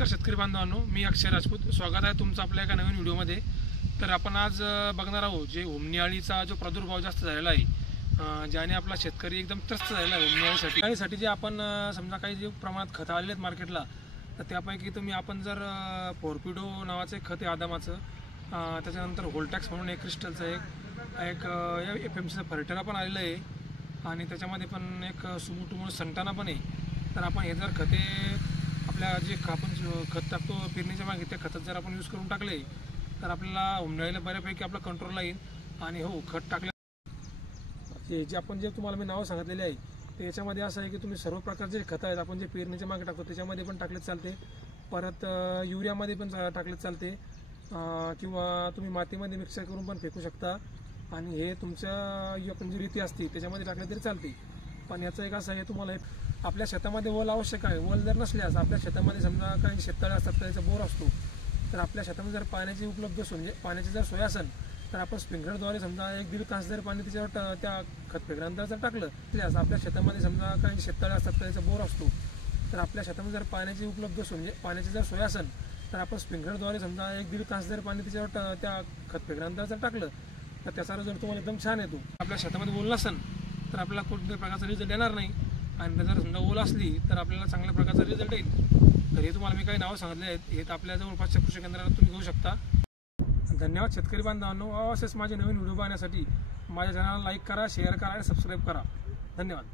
नमस्कार शेतकरी बांधवांनो, मी अक्षय राजपूत. स्वागत आहे तुमचं आपल्या एका नवीन व्हिडिओमध्ये. तर आपण आज बघणार आहोत जे उमनी जो प्रादुर्भाव जास्त झालेला आहे, ज्याने आपला शेतकरी एकदम त्रस्त झालेला आहे. उमनी जे आपण समजा काही जे प्रमाणात खतं आलेले आहेत मार्केटला, तर त्यापैकी आपण जर फोर्पिडो नावाचं एक खत आहे आदामाचं, त्याच्यानंतर होल्टॅक्स म्हणून एक क्रिस्टलचं एक FMCचं फर्टिला पण आलेलं आहे, आणि त्याच्यामध्ये पण एक सुमुटू म्हणून संटाना पण आहे. तर आपण हे जर खते आपल्या जे आपण खत टाकतो पेरणीच्या मागे, त्या खतात जर आपण यूज करून टाकले तर आपल्याला उमनीला बऱ्यापैकी आपला कंट्रोलला येईल. आणि हो, खत टाकले जे आपण तुम्हाला मी नावं सांगितलेले आहे, तर याच्यामध्ये असं आहे की तुम्ही सर्व प्रकारचे खतं आहेत आपण जे पेरणीच्या मागे टाकतो त्याच्यामध्ये पण टाकलेच चालते, परत युरियामध्ये पण टाकलेच चालते, किंवा तुम्ही मातीमध्ये मिक्सर करून पण फेकू शकता. आणि हे तुमच्या आपण जी रीती असते त्याच्यामध्ये टाकले तरी चालते. पण याचं एक असं आहे, तुम्हाला आपल्या शेतामध्ये वल आवश्यक आहे. वल जर नसल्यास आपल्या शेतामध्ये समजा काही शेततळे असतात, त्याचा बोर असतो, तर आपल्या शेतामध्ये जर पाण्याची उपलब्ध असून म्हणजे पाण्याची जर सोय असेल तर आपण स्प्रिंकलरद्वारे समजा 1-1.5 तास जर पाणी त्याच्यावर त्या खत फेकल्यानंतर जर टाकलं, तर आपल्या शेतामध्ये समजा काही शेततळे असतात, त्याचा बोर असतो, तर आपल्या शेतामध्ये जर पाण्याची उपलब्ध असून म्हणजे पाण्याची जर सोय असेल तर आपण स्प्रिंकलरद्वारे समजा 1-1.5 तास जर पाणी त्याच्यावर त्या खत फेकल्यानंतर जर टाकलं, तर त्याचा रिझल्ट तुम्हाला एकदम छान येतो. आपल्या शेतामध्ये ओल नसेल तर आपल्याला कोणत्याही प्रकारचा रिझल्ट येणार नाही, आणि जर समजा ओल असली तर आपल्याला चांगल्या प्रकारचा रिझल्ट येईल. तर हे तुम्हाला मी काही नावं सांगितले आहेत, हे तर आपल्या जवळपासच्या कृषी केंद्राला तुम्ही घेऊ शकता. धन्यवाद शेतकरी बांधवांनो. असेच माझे नवीन व्हिडिओ पाहण्यासाठी माझ्या चॅनलला लाईक करा, शेअर करा आणि सबस्क्राईब करा. धन्यवाद.